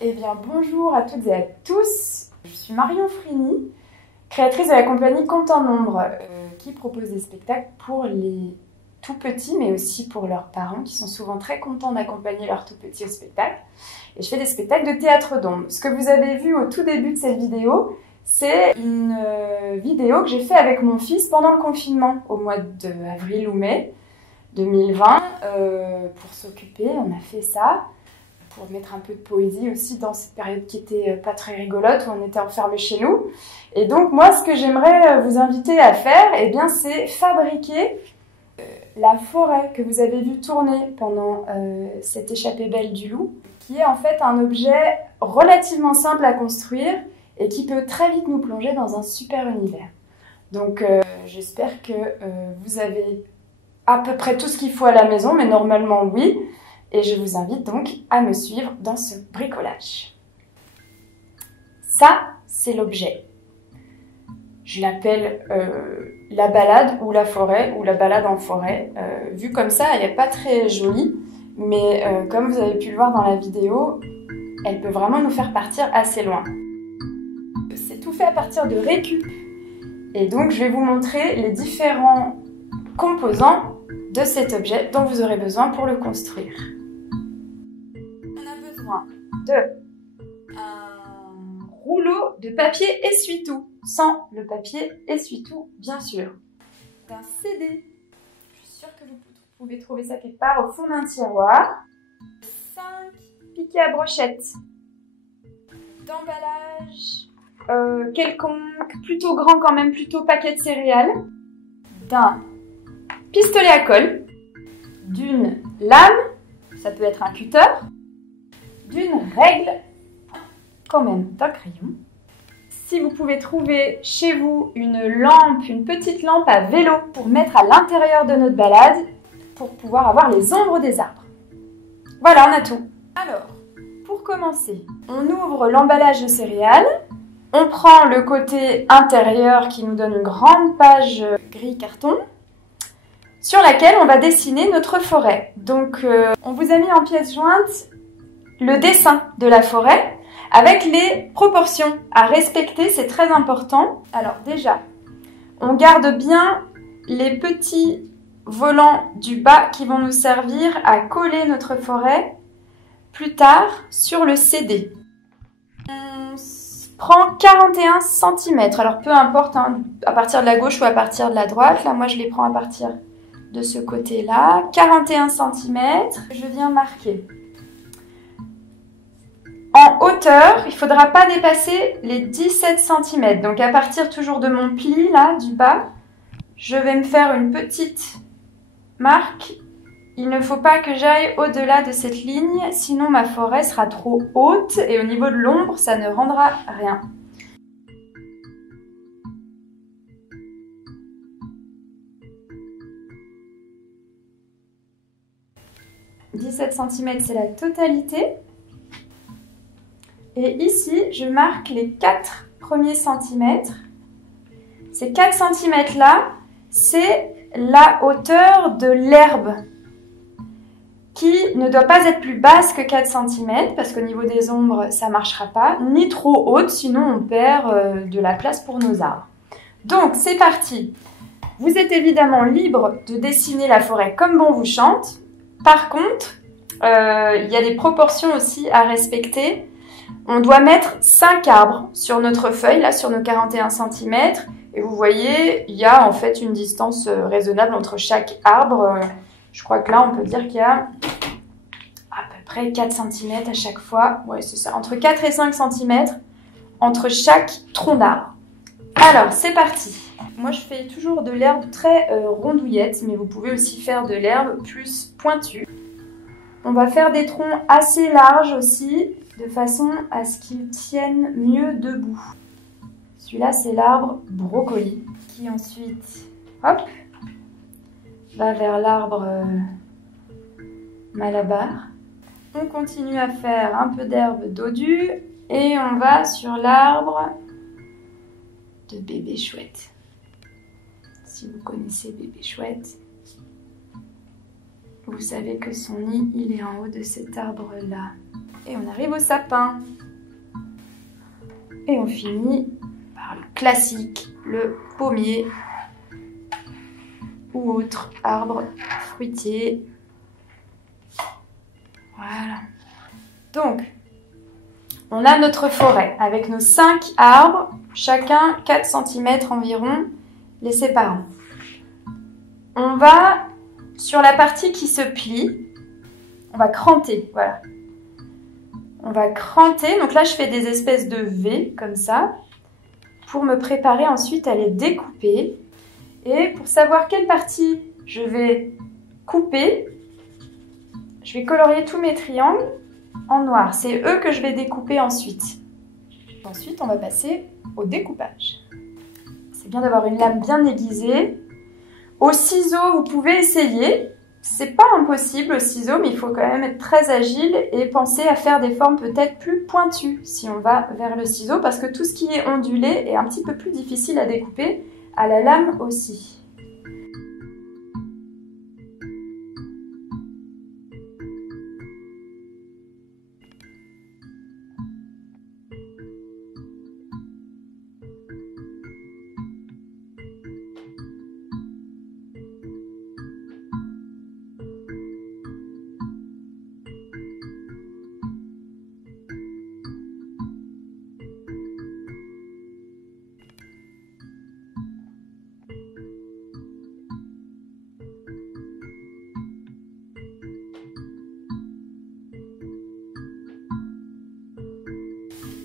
Eh bien bonjour à toutes et à tous, je suis Marion Frini, créatrice de la compagnie Compte en Nombre qui propose des spectacles pour les tout petits mais aussi pour leurs parents qui sont souvent très contents d'accompagner leurs tout petits au spectacle. Et je fais des spectacles de théâtre d'ombre. Ce que vous avez vu au tout début de cette vidéo, c'est une vidéo que j'ai fait avec mon fils pendant le confinement au mois d'avril ou mai 2020 pour s'occuper, on a fait ça. Pour mettre un peu de poésie aussi dans cette période qui était pas très rigolote où on était enfermés chez nous. Et donc moi ce que j'aimerais vous inviter à faire, eh bien c'est fabriquer la forêt que vous avez vu tourner pendant cette échappée belle du loup, qui est en fait un objet relativement simple à construire et qui peut très vite nous plonger dans un super univers. Donc j'espère que vous avez à peu près tout ce qu'il faut à la maison, mais normalement oui. Et je vous invite donc à me suivre dans ce bricolage. Ça, c'est l'objet. Je l'appelle la balade ou la forêt, ou la balade en forêt. Vu comme ça, elle n'est pas très jolie, mais comme vous avez pu le voir dans la vidéo, elle peut vraiment nous faire partir assez loin. C'est tout fait à partir de récup. Et donc, je vais vous montrer les différents composants de cet objet dont vous aurez besoin pour le construire. De un rouleau de papier essuie-tout, sans le papier essuie-tout bien sûr. D'un CD, je suis sûre que vous pouvez trouver ça quelque part au fond d'un tiroir. 5 piquets à brochette, d'emballage quelconque, plutôt grand quand même, plutôt paquet de céréales, d'un pistolet à colle, d'une lame, ça peut être un cutter, d'une règle, quand même d'un crayon. Si vous pouvez trouver chez vous une lampe, une petite lampe à vélo pour mettre à l'intérieur de notre balade, pour pouvoir avoir les ombres des arbres. Voilà, on a tout. Alors, pour commencer, on ouvre l'emballage de céréales, on prend le côté intérieur qui nous donne une grande page gris carton, sur laquelle on va dessiner notre forêt. Donc, on vous a mis en pièces jointes le dessin de la forêt avec les proportions à respecter, c'est très important. Alors déjà, on garde bien les petits volants du bas qui vont nous servir à coller notre forêt plus tard sur le CD. On prend 41 cm, alors peu importe hein, à partir de la gauche ou à partir de la droite, là moi je les prends à partir de ce côté-là, 41 cm, je viens marquer. En hauteur, il ne faudra pas dépasser les 17 cm. Donc à partir toujours de mon pli, là, du bas, je vais me faire une petite marque. Il ne faut pas que j'aille au-delà de cette ligne, sinon ma forêt sera trop haute et au niveau de l'ombre, ça ne rendra rien. « 17 cm, c'est la totalité. Et ici, je marque les 4 premiers centimètres. Ces 4 cm là, c'est la hauteur de l'herbe qui ne doit pas être plus basse que 4 cm parce qu'au niveau des ombres, ça ne marchera pas, ni trop haute, sinon on perd de la place pour nos arbres. Donc, c'est parti. Vous êtes évidemment libre de dessiner la forêt comme bon vous chante. Par contre, il y a des proportions aussi à respecter. On doit mettre 5 arbres sur notre feuille, là sur nos 41 cm. Et vous voyez, il y a en fait une distance raisonnable entre chaque arbre. Je crois que là, on peut dire qu'il y a à peu près 4 cm à chaque fois. Ouais, c'est ça, entre 4 et 5 cm entre chaque tronc d'arbre. Alors, c'est parti. Moi, je fais toujours de l'herbe très rondouillette, mais vous pouvez aussi faire de l'herbe plus pointue. On va faire des troncs assez larges aussi, de façon à ce qu'ils tiennent mieux debout. Celui-là, c'est l'arbre brocoli, qui ensuite, hop, va vers l'arbre malabar. On continue à faire un peu d'herbe dodue et on va sur l'arbre de bébé chouette. Si vous connaissez bébé chouette. vous savez que son nid, il est en haut de cet arbre-là. Et on arrive au sapin. Et on finit par le classique, le pommier ou autre arbre fruitier. Voilà. Donc, on a notre forêt avec nos 5 arbres, chacun 4 cm environ, les séparant. On va, sur la partie qui se plie, on va cranter, voilà. On va cranter, donc là je fais des espèces de V, comme ça, pour me préparer ensuite à les découper. Et pour savoir quelle partie je vais couper, je vais colorier tous mes triangles en noir. C'est eux que je vais découper ensuite. Ensuite, on va passer au découpage. C'est bien d'avoir une lame bien aiguisée. Au ciseau, vous pouvez essayer. C'est pas impossible au ciseau, mais il faut quand même être très agile et penser à faire des formes peut-être plus pointues si on va vers le ciseau, parce que tout ce qui est ondulé est un petit peu plus difficile à découper, à la lame aussi.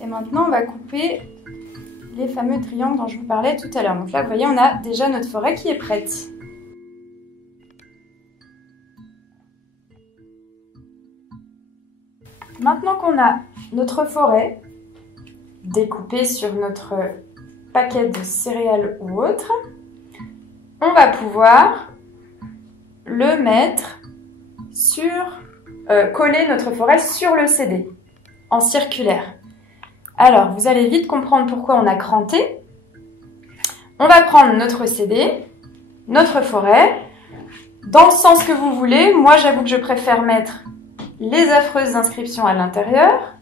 Et maintenant, on va couper les fameux triangles dont je vous parlais tout à l'heure. Donc là, vous voyez, on a déjà notre forêt qui est prête. Maintenant qu'on a notre forêt découpée sur notre paquet de céréales ou autre, on va pouvoir le mettre sur, coller notre forêt sur le CD en circulaire. Alors, vous allez vite comprendre pourquoi on a cranté. On va prendre notre CD, notre forêt, dans le sens que vous voulez. Moi, j'avoue que je préfère mettre les affreuses inscriptions à l'intérieur.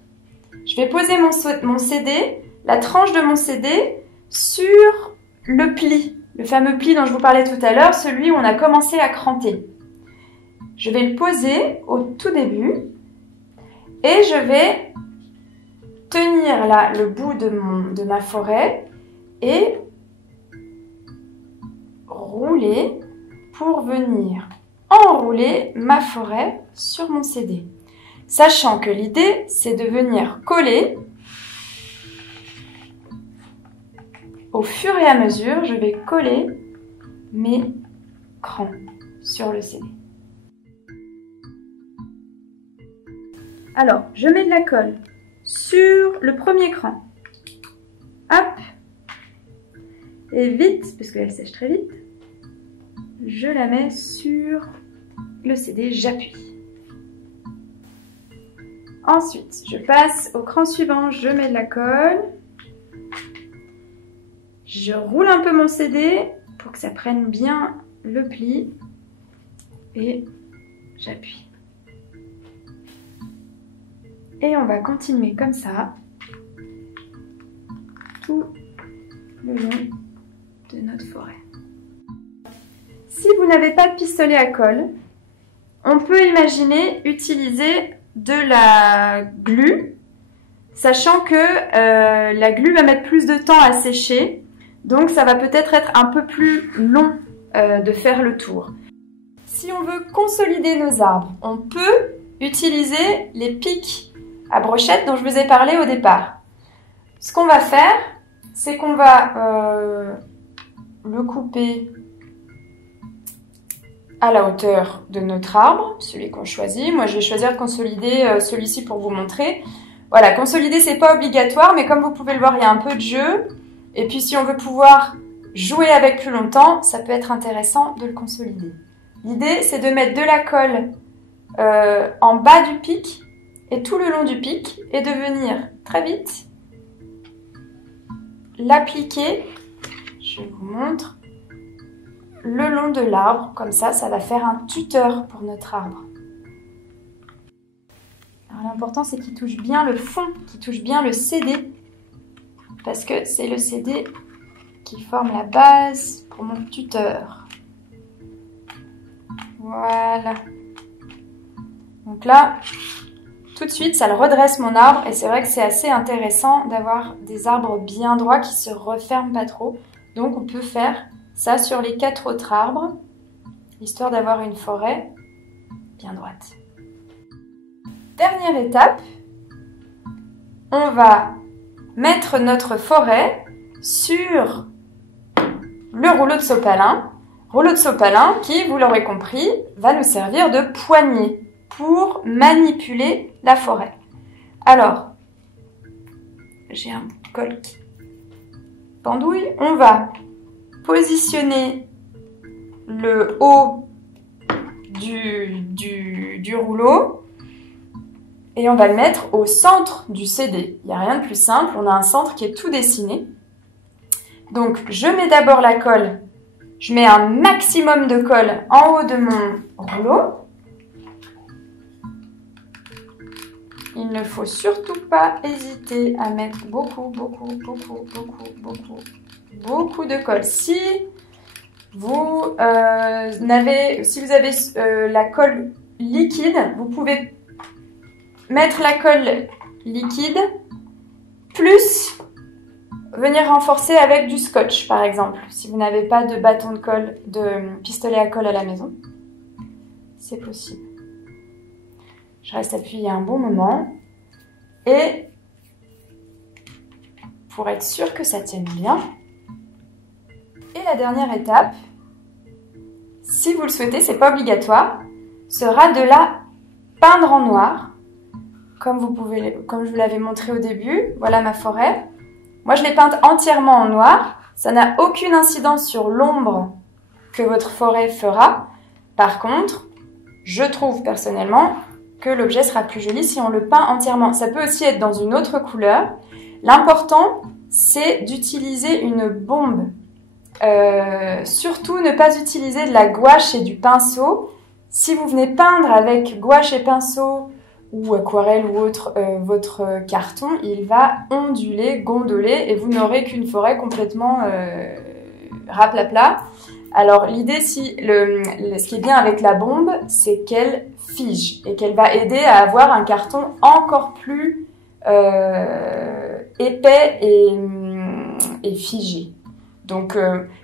Je vais poser mon CD, la tranche de mon CD, sur le pli, le fameux pli dont je vous parlais tout à l'heure, celui où on a commencé à cranter. Je vais le poser au tout début et je vais tenir là le bout de ma forêt et rouler pour venir enrouler ma forêt sur mon CD. Sachant que l'idée, c'est de venir coller au fur et à mesure, je vais coller mes crans sur le CD. Alors, je mets de la colle sur le premier cran. Hop. Et vite, parce qu'elle sèche très vite, je la mets sur le CD, j'appuie. Ensuite, je passe au cran suivant, je mets de la colle. Je roule un peu mon CD pour que ça prenne bien le pli. Et j'appuie. Et on va continuer comme ça, tout le long de notre forêt. Si vous n'avez pas de pistolet à colle, on peut imaginer utiliser de la glu, sachant que la glu va mettre plus de temps à sécher, donc ça va peut-être être un peu plus long de faire le tour. Si on veut consolider nos arbres, on peut utiliser les pics à brochette dont je vous ai parlé au départ. Ce qu'on va faire, c'est qu'on va le couper à la hauteur de notre arbre, celui qu'on choisit. Moi, je vais choisir de consolider celui-ci pour vous montrer. Voilà, consolider, c'est pas obligatoire, mais comme vous pouvez le voir, il y a un peu de jeu. Et puis, si on veut pouvoir jouer avec plus longtemps, ça peut être intéressant de le consolider. L'idée, c'est de mettre de la colle en bas du pic et tout le long du pic et de venir très vite l'appliquer. Je vous montre. le long de l'arbre. Comme ça va faire un tuteur pour notre arbre. Alors l'important, c'est qu'il touche bien le fond, qu'il touche bien le CD. Parce que c'est le CD qui forme la base pour mon tuteur. Voilà. Donc là, tout de suite, ça le redresse mon arbre. Et c'est vrai que c'est assez intéressant d'avoir des arbres bien droits qui se referment pas trop. Donc on peut faire ça sur les 4 autres arbres, histoire d'avoir une forêt bien droite. Dernière étape, on va mettre notre forêt sur le rouleau de sopalin. Rouleau de sopalin qui, vous l'aurez compris, va nous servir de poignée pour manipuler la forêt. Alors, j'ai un col qui pendouille. On va positionner le haut du rouleau et on va le mettre au centre du CD. Il n'y a rien de plus simple, on a un centre qui est tout dessiné. Donc, je mets d'abord la colle. Je mets un maximum de colle en haut de mon rouleau. Il ne faut surtout pas hésiter à mettre beaucoup de colle. Si vous avez la colle liquide, vous pouvez mettre la colle liquide plus venir renforcer avec du scotch, par exemple, si vous n'avez pas de bâton de colle, de pistolet à colle à la maison. C'est possible. Je reste appuyée un bon moment. Et pour être sûr que ça tienne bien. Et la dernière étape, si vous le souhaitez, c'est pas obligatoire, sera de la peindre en noir. Comme je vous l'avais montré au début, voilà ma forêt. Moi, je l'ai peinte entièrement en noir. Ça n'a aucune incidence sur l'ombre que votre forêt fera. Par contre, je trouve personnellement que l'objet sera plus joli si on le peint entièrement. Ça peut aussi être dans une autre couleur. L'important, c'est d'utiliser une bombe. Surtout, ne pas utiliser de la gouache et du pinceau. Si vous venez peindre avec gouache et pinceau, ou aquarelle ou autre, votre carton, il va onduler, gondoler et vous n'aurez qu'une forêt complètement raplapla. Alors l'idée, ce qui est bien avec la bombe, c'est qu'elle fige et qu'elle va aider à avoir un carton encore plus épais et figé. Donc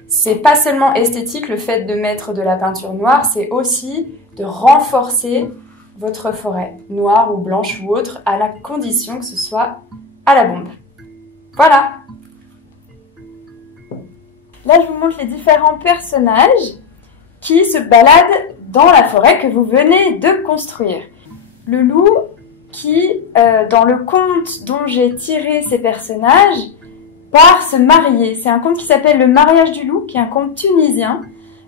c'est pas seulement esthétique le fait de mettre de la peinture noire, c'est aussi de renforcer votre forêt, noire ou blanche ou autre, à la condition que ce soit à la bombe. Voilà. Là, je vous montre les différents personnages qui se baladent dans la forêt que vous venez de construire. Le loup qui, dans le conte dont j'ai tiré ces personnages, part se marier. C'est un conte qui s'appelle Le mariage du loup, qui est un conte tunisien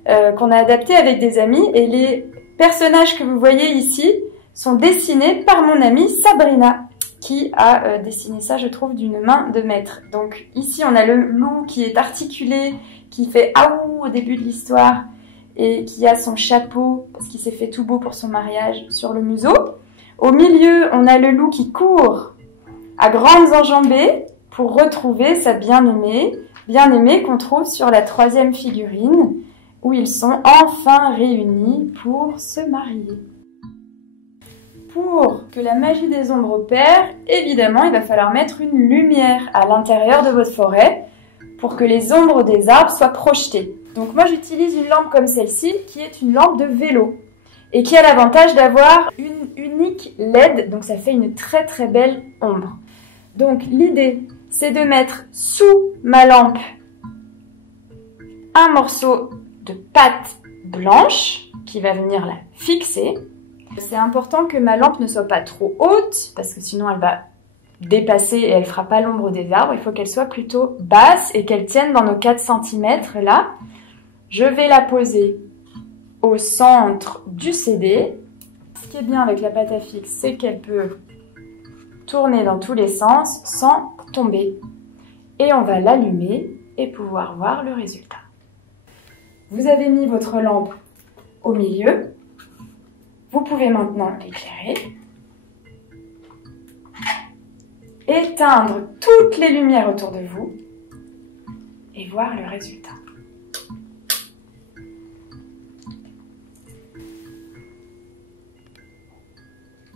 qu'on a adapté avec des amis. Et les personnages que vous voyez ici sont dessinés par mon amie Sabrina, qui a dessiné ça, je trouve, d'une main de maître. Donc ici, on a le loup qui est articulé, qui fait « aouh » au début de l'histoire, et qui a son chapeau, parce qu'il s'est fait tout beau pour son mariage, sur le museau. Au milieu, on a le loup qui court à grandes enjambées pour retrouver sa bien-aimée qu'on trouve sur la 3e figurine, où ils sont enfin réunis pour se marier. Pour que la magie des ombres opère, évidemment, il va falloir mettre une lumière à l'intérieur de votre forêt pour que les ombres des arbres soient projetées. Donc moi, j'utilise une lampe comme celle-ci, qui est une lampe de vélo, et qui a l'avantage d'avoir une unique LED, donc ça fait une très très belle ombre. Donc l'idée, c'est de mettre sous ma lampe un morceau de pâte blanche qui va venir la fixer. C'est important que ma lampe ne soit pas trop haute parce que sinon elle va dépasser et elle fera pas l'ombre des arbres. Il faut qu'elle soit plutôt basse et qu'elle tienne dans nos 4 cm là. Je vais la poser au centre du CD. Ce qui est bien avec la pâte à fixe, c'est qu'elle peut tourner dans tous les sens sans tomber. Et on va l'allumer et pouvoir voir le résultat. Vous avez mis votre lampe au milieu. Vous pouvez maintenant l'éclairer. Éteindre toutes les lumières autour de vous et voir le résultat.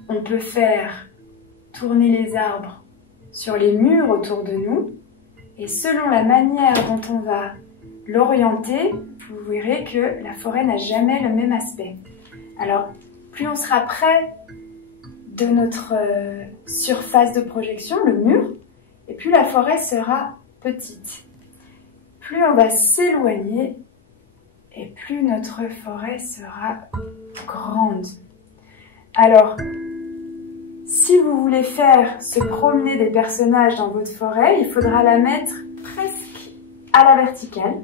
On peut faire tourner les arbres sur les murs autour de nous et selon la manière dont on va l'orienter, vous verrez que la forêt n'a jamais le même aspect. Alors, plus on sera près de notre surface de projection, le mur, et plus la forêt sera petite. Plus on va s'éloigner et plus notre forêt sera grande. Alors, si vous voulez faire se promener des personnages dans votre forêt, il faudra la mettre presque à la verticale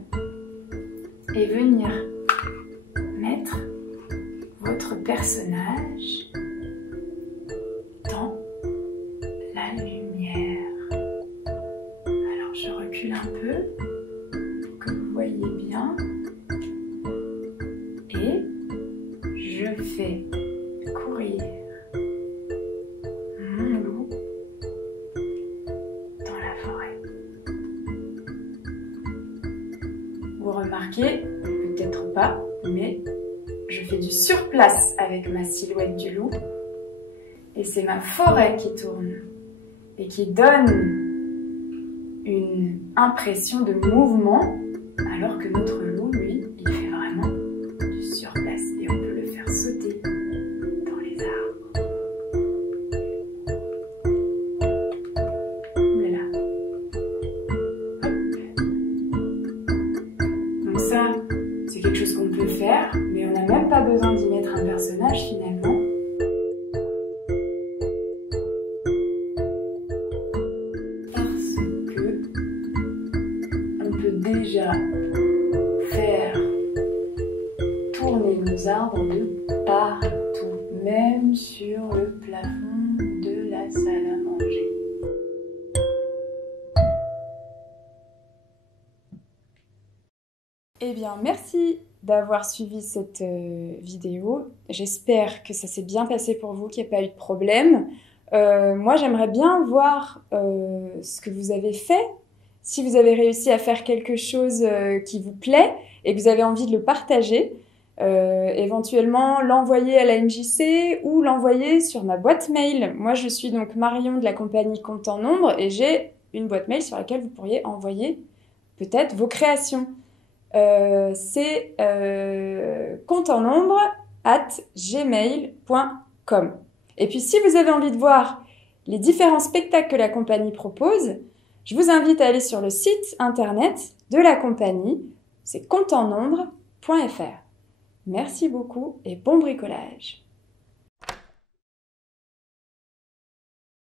et venir mettre votre personnage dans la lumière. Alors je recule un peu pour que vous voyez bien et je fais courir mon loup dans la forêt. Vous remarquez, peut-être pas, mais je fais du surplace avec ma silhouette du loup et c'est ma forêt qui tourne et qui donne une impression de mouvement alors que notre loup, lui, il fait vraiment du surplace et on peut le faire sauter dans les arbres. Voilà. Hop. Donc ça, c'est quelque chose qu'on peut faire, mais on n'a même pas besoin d'y mettre un personnage finalement. Parce que on peut déjà faire tourner nos arbres de partout, même sur le plafond de la salle à manger. Eh bien, merci d'avoir suivi cette vidéo. J'espère que ça s'est bien passé pour vous, qu'il n'y a pas eu de problème. Moi, j'aimerais bien voir ce que vous avez fait. Si vous avez réussi à faire quelque chose qui vous plaît et que vous avez envie de le partager, éventuellement l'envoyer à la MJC ou l'envoyer sur ma boîte mail. Moi, je suis donc Marion de la compagnie Compte en Nombre et j'ai une boîte mail sur laquelle vous pourriez envoyer peut-être vos créations. C'est compteennombre@gmail.com. Et puis si vous avez envie de voir les différents spectacles que la compagnie propose, je vous invite à aller sur le site internet de la compagnie, c'est compteennombre.fr. Merci beaucoup et bon bricolage.